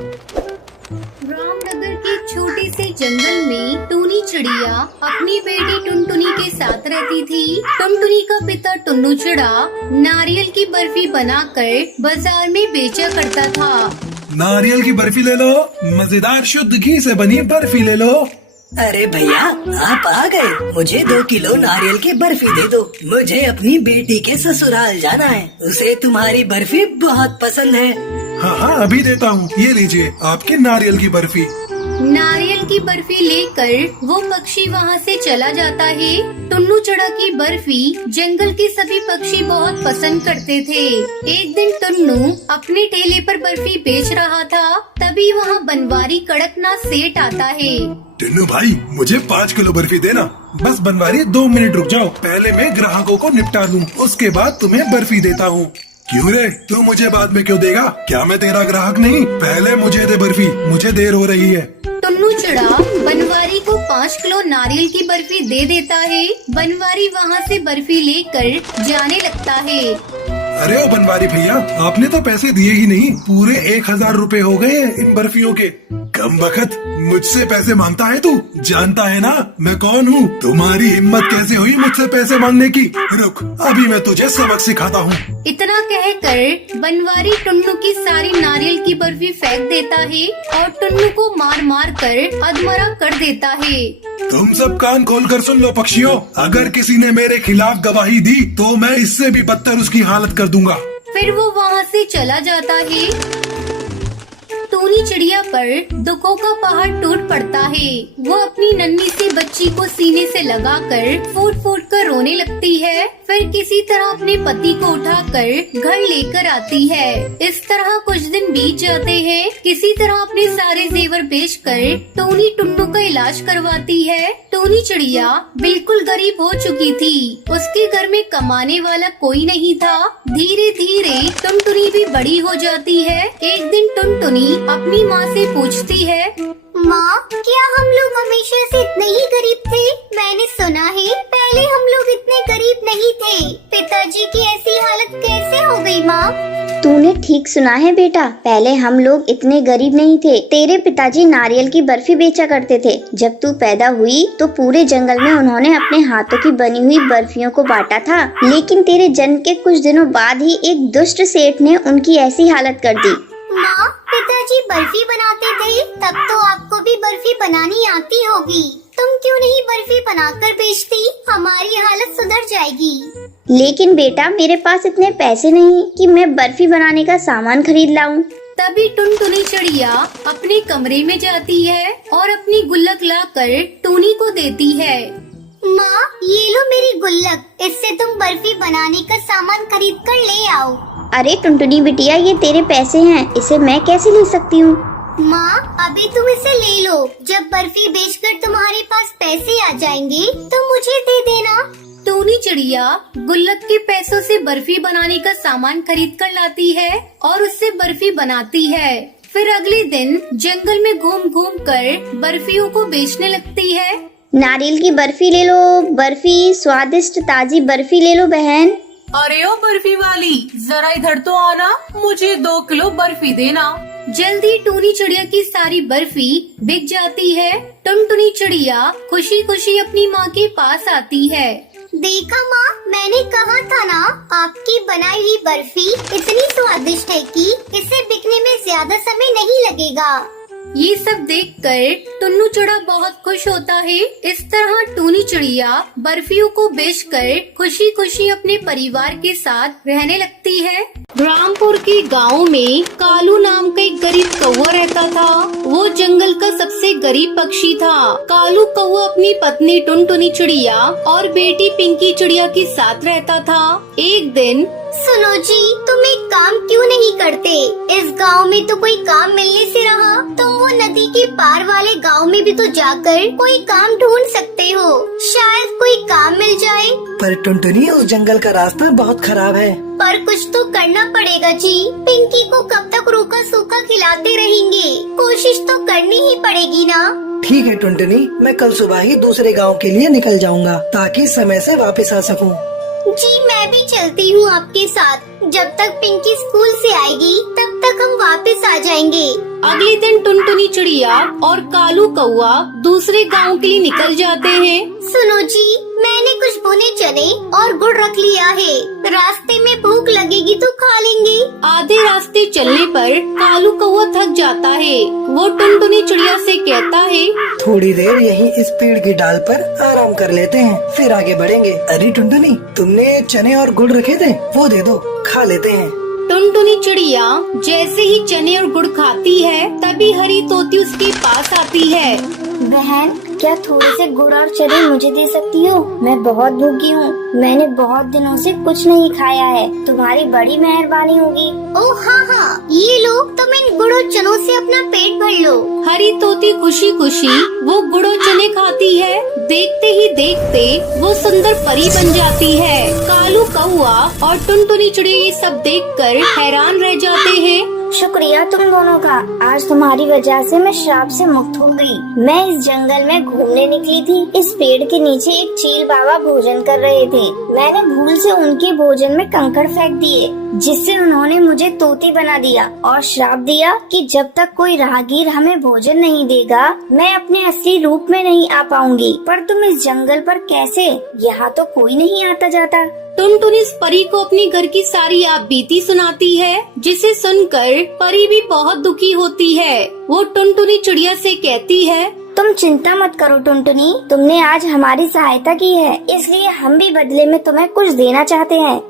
रामनगर के छोटे से जंगल में टूनी चिड़िया अपनी बेटी टुनटुनी के साथ रहती थी। टुनटुनी का पिता टुन्नू चिड़ा नारियल की बर्फी बनाकर बाजार में बेचा करता था। नारियल की बर्फी ले लो, मजेदार शुद्ध घी से बनी बर्फी ले लो। अरे भैया, आप आ गए। मुझे 2 किलो नारियल की बर्फी दे दो। मुझे अपनी बेटी के ससुराल जाना है। उसे तुम्हारी बर्फी बहुत पसंद है। हाँ, अभी देता हूँ। ये लीजिए आपकी नारियल की बर्फी। नारियल की बर्फी लेकर वो पक्षी वहाँ से चला जाता है। टुन्नू चिड़ा की बर्फी जंगल के सभी पक्षी बहुत पसंद करते थे। एक दिन टुन्नू अपने ठेले पर बर्फी बेच रहा था, तभी वहाँ बनवारी कड़कनाथ सेठ आता है। टुन्नू भाई, मुझे 5 किलो बर्फी देना। बस बनवारी 2 मिनट रुक जाओ, पहले मैं ग्राहकों को निपटा लूँ, उसके बाद तुम्हें बर्फी देता हूँ। क्यों रे, तू मुझे बाद में क्यों देगा? क्या मैं तेरा ग्राहक नहीं? पहले मुझे दे बर्फी, मुझे देर हो रही है। टुन्नू चिड़ा बनवारी को 5 किलो नारियल की बर्फी दे देता है। बनवारी वहाँ से बर्फी लेकर जाने लगता है। अरे ओ बनवारी भैया, आपने तो पैसे दिए ही नहीं। पूरे 1000 रुपए हो गए इन बर्फियों के। कम बखत, मुझसे पैसे मांगता है तू? जानता है ना मैं कौन हूँ? तुम्हारी हिम्मत कैसे हुई मुझसे पैसे मांगने की? रुक, अभी मैं तुझे सबक सिखाता हूँ। इतना कहकर बनवारी टुन्नू की सारी नारियल की बर्फी फेंक देता है और टुन्नू को मार मार कर अधमरा कर देता है। तुम सब कान खोल कर सुन लो पक्षियों, अगर किसी ने मेरे खिलाफ गवाही दी तो मैं इससे भी बदतर उसकी हालत कर दूंगा। फिर वो वहाँ से चला जाता है। टूनी चिड़िया पर दुखों का पहाड़ टूट पड़ता है। वो अपनी नन्ही सी बच्ची को सीने से लगाकर फूट फूट कर रोने लगती है। फिर किसी तरह अपने पति को उठाकर घर लेकर आती है। इस तरह कुछ दिन बीत जाते हैं। किसी तरह अपने सारे जेवर बेचकर टूनी टुन्नू का इलाज करवाती है। टूनी चिड़िया बिल्कुल गरीब हो चुकी थी। उसके घर में कमाने वाला कोई नहीं था। धीरे धीरे टुनटुनी भी बड़ी हो जाती है। एक दिन टुनटुनी अपनी माँ से पूछती है, माँ, क्या हम लोग हमेशा से इतने ही गरीब थे? मैंने सुना है पहले हम लोग इतने गरीब नहीं थे। पिताजी की ऐसी हालत कैसे हो गई माँ? तूने ठीक सुना है बेटा, पहले हम लोग इतने गरीब नहीं थे। तेरे पिताजी नारियल की बर्फी बेचा करते थे। जब तू पैदा हुई तो पूरे जंगल में उन्होंने अपने हाथों की बनी हुई बर्फियों को बांटा था। लेकिन तेरे जन्म के कुछ दिनों बाद ही एक दुष्ट सेठ ने उनकी ऐसी हालत कर दी। माँ, पिताजी बर्फी बनाते थे, तब तो आपको भी बर्फी बनानी आती होगी। तुम क्यों नहीं बर्फी बनाकर बेचती? हमारी हालत सुधर जाएगी। लेकिन बेटा, मेरे पास इतने पैसे नहीं कि मैं बर्फी बनाने का सामान खरीद लाऊं। तभी टुनटुनी चिड़िया अपने कमरे में जाती है और अपनी गुल्लक लाकर टूनी को देती है। माँ, ये लो मेरी गुल्लक, इससे तुम बर्फी बनाने का सामान खरीद कर ले आओ। अरे टुनटुनी बिटिया, ये तेरे पैसे हैं, इसे मैं कैसे ले सकती हूँ? माँ, अभी तुम इसे ले लो। जब बर्फी बेचकर तुम्हारे पास पैसे आ जाएंगे तो मुझे दे देना। टूनी चिड़िया गुल्लक के पैसों से बर्फी बनाने का सामान खरीद कर लाती है और उससे बर्फी बनाती है। फिर अगले दिन जंगल में घूम घूम कर बर्फियों को बेचने लगती है। नारियल की बर्फी ले लो, बर्फी स्वादिष्ट ताजी बर्फी ले लो बहन। अरे ओ बर्फी वाली, जरा इधर तो आना, मुझे 2 किलो बर्फी देना। जल्दी टूनी चिड़िया की सारी बर्फी बिक जाती है। टुनटुनी चिड़िया खुशी खुशी अपनी माँ के पास आती है। देखा माँ, मैंने कहा था ना, आपकी बनाई हुई बर्फी इतनी स्वादिष्ट है कि इसे बिकने में ज्यादा समय नहीं लगेगा। ये सब देखकर टुन्नू चिड़ा बहुत खुश होता है। इस तरह टूनी चिड़िया बर्फियों को बेचकर खुशी खुशी अपने परिवार के साथ रहने लगती है। रामपुर के गांव में कालू नाम का एक गरीब कौवा रहता था। वो जंगल का सबसे गरीब पक्षी था। कालू कौवा अपनी पत्नी टुनटुनी चिड़िया और बेटी पिंकी चिड़िया के साथ रहता था। एक दिन, सुनो जी, तुम एक काम क्यों नहीं करते? इस गांव में तो कोई काम मिलने से रहा, तुम वो नदी के पार वाले गांव में भी तो जाकर कोई काम ढूंढ सकते हो। शायद कोई काम मिल जाए। पर टुनटुनी, उस जंगल का रास्ता बहुत खराब है। पर कुछ तो करना पड़ेगा जी। पिंकी को कब तक रूखा सूखा खिलाते रहेंगे? कोशिश तो करनी ही पड़ेगी ना। ठीक है टुनटुनी, मैं कल सुबह ही दूसरे गांव के लिए निकल जाऊंगा ताकि समय से वापस आ सकूं। जी, मैं भी चलती हूँ आपके साथ। जब तक पिंकी स्कूल से आएगी तब तक तक हम वापस आ जाएंगे। अगले दिन टुनटुनी चिड़िया और कालू कौआ दूसरे गांव के लिए निकल जाते हैं। सुनो जी, मैंने कुछ भुने चने और गुड़ रख लिया है, रास्ते में भूख लगेगी तो खा लेंगे। आधे रास्ते चलने पर कालू कौआ थक जाता है। वो टुनटुनी चिड़िया से कहता है, थोड़ी देर यहीं इस पेड़ की डाल पर आराम कर लेते हैं, फिर आगे बढ़ेंगे। अरे टुनटुनी, तुमने चने और गुड़ रखे थे, वो दे दो, खा लेते हैं। टुनटुनी चिड़िया जैसे ही चने और गुड़ खाती है तभी हरी तोती उसके पास आती है। बहन, क्या थोड़े से गुड़ और चने मुझे दे सकती हो? मैं बहुत भूखी हूँ, मैंने बहुत दिनों से कुछ नहीं खाया है, तुम्हारी बड़ी मेहरबानी होगी। ओह हाँ हाँ, ये लो, तुम इन गुड़ और चनों से अपना पेट भर लो। हरी तोती खुशी खुशी वो गुड़ और चने खाती है। देखते ही देखते वो सुंदर परी बन जाती है। कालू कौआ और टुनटुनी चिड़िया ये सब देखकर हैरान रह जाते हैं। शुक्रिया तुम दोनों का, आज तुम्हारी वजह से मैं श्राप से मुक्त हो गई। मैं इस जंगल में घूमने निकली थी, इस पेड़ के नीचे एक चील बाबा भोजन कर रहे थे। मैंने भूल से उनके भोजन में कंकड़ फेंक दिए, जिससे उन्होंने मुझे तोती बना दिया और श्राप दिया कि जब तक कोई राहगीर हमें भोजन नहीं देगा, मैं अपने असली रूप में नहीं आ पाऊंगी। पर तुम इस जंगल पर कैसे? यहाँ तो कोई नहीं आता जाता। टुनटुनी इस परी को अपने घर की सारी आप बीती सुनाती है, जिसे सुनकर परी भी बहुत दुखी होती है। वो टुनटुनी चिड़िया से कहती है, तुम चिंता मत करो टुनटुनी, तुमने आज हमारी सहायता की है, इसलिए हम भी बदले में तुम्हें कुछ देना चाहते हैं।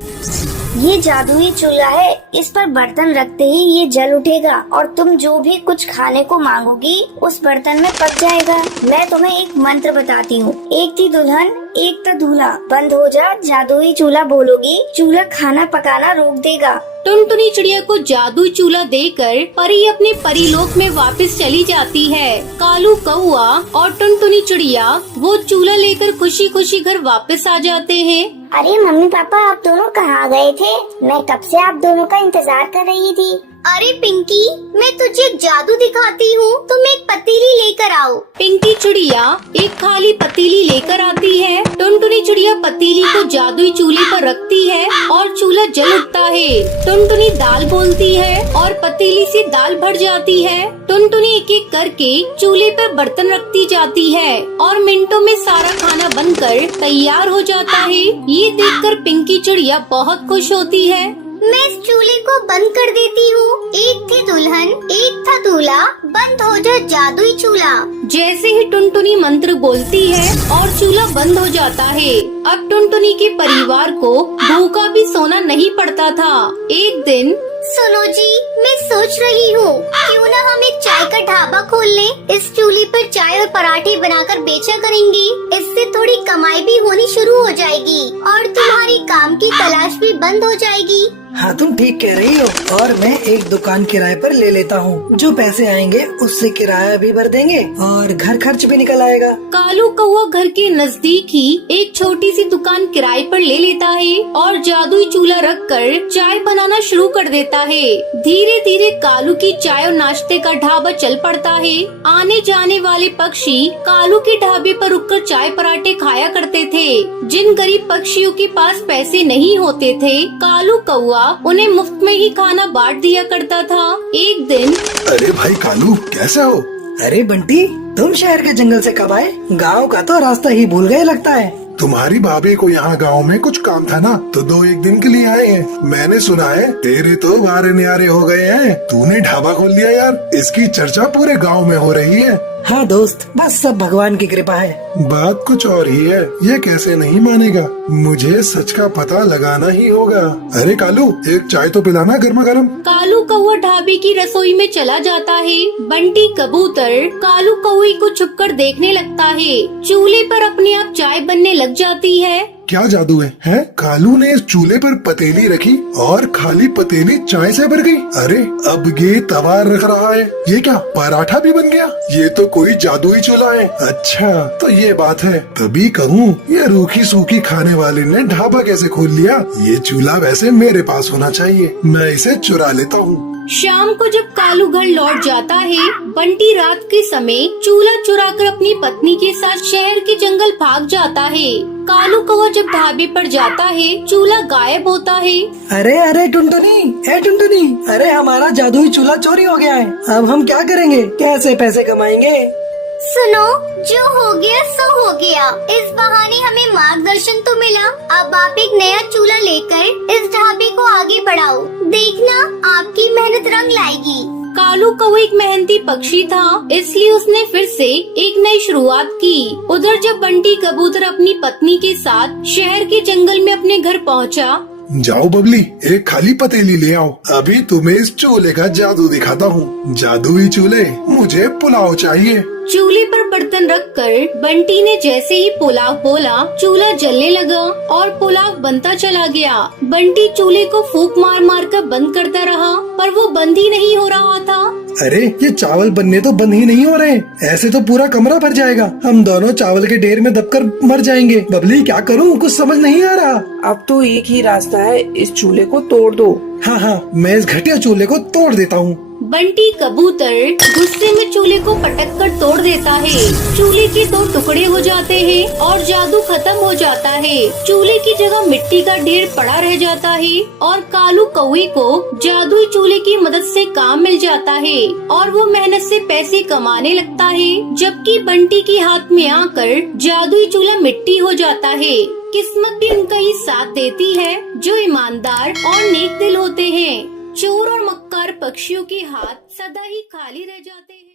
ये जादुई चूल्हा है, इस पर बर्तन रखते ही ये जल उठेगा और तुम जो भी कुछ खाने को मांगोगी उस बर्तन में पक जाएगा। मैं तुम्हें एक मंत्र बताती हूँ। एक थी दुल्हन, एक था दूल्हा, बंद हो जा, जादुई चूल्हा बोलोगी, चूल्हा खाना पकाना रोक देगा। टुनटुनी चिड़िया को जादुई चूल्हा देकर परी अपने परिलोक में वापस चली जाती है। कालू कौआ और टुनटुनी चिड़िया वो चूल्हा लेकर खुशी खुशी घर वापस आ जाते हैं। अरे मम्मी पापा, आप दोनों कहाँ गए थे? मैं कब से आप दोनों का इंतजार कर रही थी। अरे पिंकी, मैं तुझे एक जादू दिखाती हूँ, तुम एक पतीली लेकर आओ। पिंकी चिड़िया एक खाली पतीली लेकर आती है। टुनटुनी चिड़िया पतीली को जादुई चूल्हे पर रखती है और चूल्हा जल उठता है। टुनटुनी दाल बोलती है और पतीली से दाल भर जाती है। टुनटुनी एक एक करके चूल्हे पर बर्तन रखती जाती है और मिनटों में सारा खाना बनकर तैयार हो जाता है। ये देखकर पिंकी चिड़िया बहुत खुश होती है। मैं इस चूल्हे को बंद कर देती हूँ। एक थी दुल्हन, एक था दूल्हा, बंद हो जा जादुई चूल्हा। जैसे ही टुनटुनी मंत्र बोलती है और चूल्हा बंद हो जाता है। अब टुनटुनी के परिवार को भूखा भी सोना नहीं पड़ता था। एक दिन, सुनो जी, मैं सोच रही हूँ क्यों न हम एक चाय का ढाबा खोल लें। इस चूल्हे पर चाय और पराठे बनाकर बेचा करेंगे, इससे थोड़ी कमाई भी होनी शुरू हो जाएगी और तुम्हारी काम की तलाश भी बंद हो जाएगी। हाँ तुम ठीक कह रही हो, और मैं एक दुकान किराए पर ले लेता हूँ। जो पैसे आएंगे उससे किराया भी भर देंगे और घर खर्च भी निकल आएगा। कालू कौआ घर के नजदीक ही एक छोटी सी दुकान किराए पर ले लेता है और जादुई चूल्हा रखकर चाय बनाना शुरू कर देता है। धीरे धीरे कालू की चाय और नाश्ते का ढाबा चल पड़ता है। आने जाने वाले पक्षी कालू के ढाबे पर रुककर चाय पराठे खाया करते थे। जिन गरीब पक्षियों के पास पैसे नहीं होते थे, कालू कौआ उन्हें मुफ्त में ही खाना बांट दिया करता था। एक दिन, अरे भाई कालू, कैसे हो? अरे बंटी, तुम शहर के जंगल से कब आए? गांव का तो रास्ता ही भूल गए लगता है। तुम्हारी भाभी को यहाँ गांव में कुछ काम था ना, तो 2-1 दिन के लिए आए हैं। मैंने सुना है तेरे तो वारे न्यारे हो गए हैं, तूने ढाबा खोल लिया यार। इसकी चर्चा पूरे गांव में हो रही है। हाँ दोस्त, बस सब भगवान की कृपा है। बात कुछ और ही है, ये कैसे नहीं मानेगा? मुझे सच का पता लगाना ही होगा। अरे कालू, एक चाय तो पिलाना गर्मा गर्म। कालू कौआ ढाबे की रसोई में चला जाता है। बंटी कबूतर कालू कौए को छुपकर देखने लगता है। चूल्हे पर अपने आप चाय बनने लग जाती है। क्या जादू है, हैं? कालू ने इस चूल्हे पर पतीली रखी और खाली पतीली चाय से भर गई। अरे अब ये तवा रख रहा है, ये क्या पराठा भी बन गया? ये तो कोई जादुई चूल्हा है। अच्छा तो ये बात है, तभी कहूँ ये रूखी सूखी खाने वाले ने ढाबा कैसे खोल लिया। ये चूल्हा वैसे मेरे पास होना चाहिए, मैं इसे चुरा लेता हूँ। शाम को जब कालू घर लौट जाता है, बंटी रात के समय चूल्हा चुराकर अपनी पत्नी के साथ शहर के जंगल भाग जाता है। कालू कौवा जब ढाबे पर जाता है, चूल्हा गायब होता है। अरे अरे टुनटुनी, ए टुनटुनी, अरे हमारा जादुई चूल्हा चोरी हो गया है। अब हम क्या करेंगे, कैसे पैसे कमाएंगे? सुनो, जो हो गया सो हो गया। इस बहाने हमें मार्गदर्शन तो मिला। अब आप एक नया चूल्हा लेकर इस ढाबे को आगे बढ़ाओ। देखना आपकी मेहनत रंग लाएगी। कालू कौवा एक मेहनती पक्षी था, इसलिए उसने फिर से एक नई शुरुआत की। उधर जब बंटी कबूतर अपनी पत्नी के साथ शहर के जंगल में अपने घर पहुंचा, जाओ बबली, एक खाली पतीली ले आओ। अभी तुम्हें इस चूल्हे का जादू दिखाता हूँ। जादुई चूल्हे, मुझे पुलाव चाहिए। चूल्हे पर बर्तन रखकर बंटी ने जैसे ही पुलाव बोला, चूल्हा जलने लगा और पुलाव बनता चला गया। बंटी चूल्हे को फूंक मार मार कर बंद करता रहा, पर वो बंद ही नहीं हो रहा था। अरे ये चावल बनने तो बंद ही नहीं हो रहे, ऐसे तो पूरा कमरा भर जाएगा। हम दोनों चावल के ढेर में दबकर मर जाएंगे। बबली क्या करूँ, कुछ समझ नहीं आ रहा। अब तो एक ही रास्ता है, इस चूल्हे को तोड़ दो। हाँ, मैं इस घटिया चूल्हे को तोड़ देता हूँ। बंटी कबूतर गुस्से में चूल्हे को पटक कर तोड़ देता है। चूल्हे के 2 टुकड़े हो जाते हैं और जादू खत्म हो जाता है। चूल्हे की जगह मिट्टी का ढेर पड़ा रह जाता है और कालू कौवे को जादुई चूल्हे की मदद से काम मिल जाता है और वो मेहनत से पैसे कमाने लगता है, जबकि बंटी के हाथ में आकर जादुई चूल्हा मिट्टी हो जाता है। किस्मत भी उनका ही साथ देती है, जो ईमानदार और नेक दिल होते हैं। चोर और मक्कार पक्षियों के हाथ सदा ही खाली रह जाते हैं।